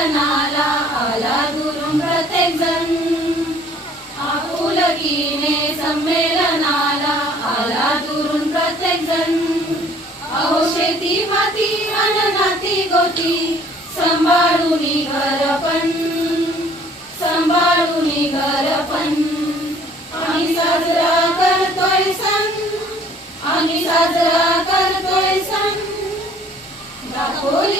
संमेलनाला आला गुरु प्रत्येक जण आपुलकीने संमेलनाला आला दुरून प्रत्येक जण अहो शेती माती अननाती गोती सांभाळून घर पण. सांभाळूनी घर पण. आम्ही साजरा करतोय सण आम्ही साजरा करतोय सण. दापोली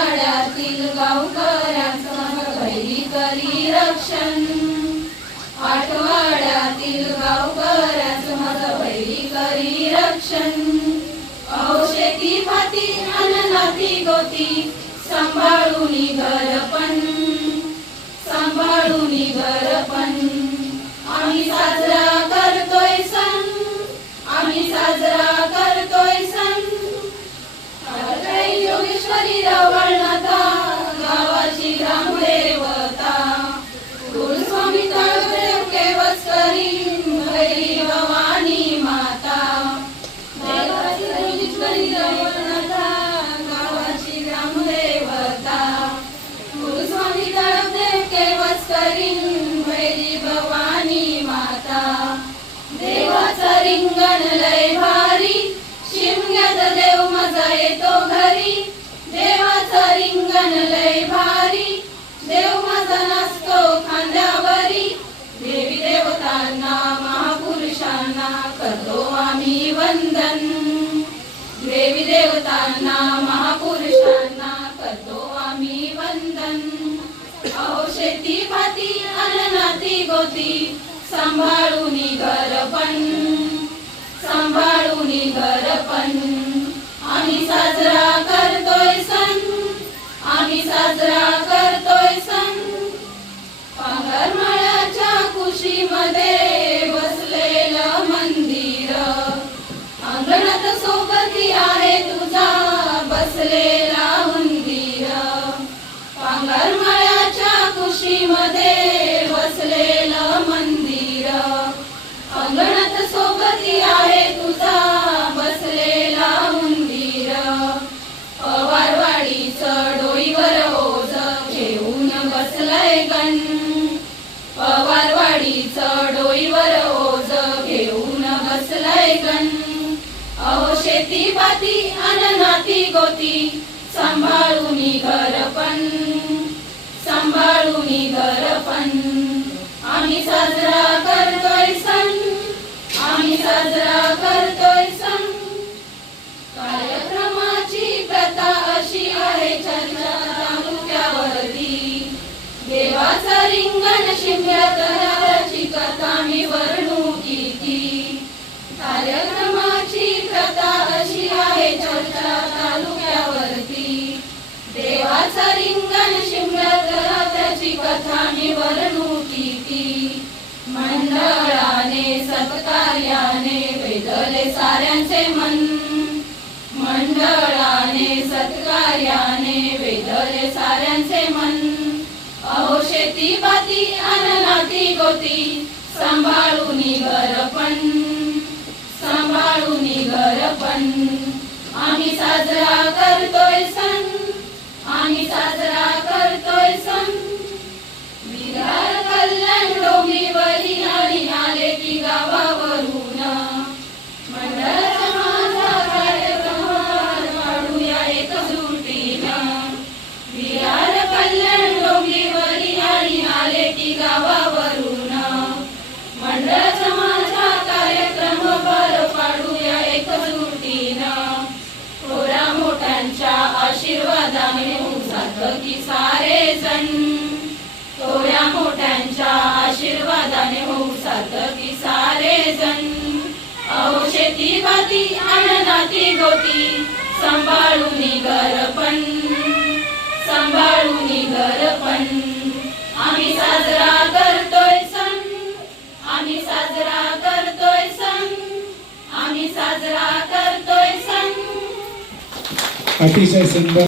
आठवाड्यातील गावकऱ्यांचा पहिली करी रक्षण. आठवाड्यातील गावकऱ्यांचं मग पहिली करी रक्षण. औषधी भाती माती अननाती गोती सांभाळून घरपण सांभाळून घरपण आम्ही साजरा देवी देवतांना महापुरुषांना करतो आम्ही वंदन. अहो शेती भाती अननाती गोती सांभाळून घर पण. सांभाळूनी घर पण. आम्ही साजरा करतोय सण बसलाय गण अहो शेती अननाती गोती घर पण घर पण आम्ही साजरा करतोय सण आम्ही साजरा करतोय सण। कार्यक्रमाची प्रथा अशी आहे चर्चा तालुक्यावरती। रिंगण शिंप्यात राहाची कथा मी वर्ण कार्याने वेदले साऱ्यांचे मन. मंडळाने सत्कार्याने वेदले साऱ्यांचे मन. अहो शेती पाती अननाती गोती सांभाळून घर सांभाळून सांभाळूनी आम्ही साजरा करतोय की सारे जण थोड्या मोठ्यांच्या आशीर्वादाने होऊ सात की सारे जण अहो शेती भाती अननाती गोती सांभाळूनी घर पण. सांभाळूनी घर पण. आम्ही साजरा करतोय सण. आम्ही आम्ही साजरा करतोय सण. आम्ही साजरा करतोय सण. अतिशय सुंदर.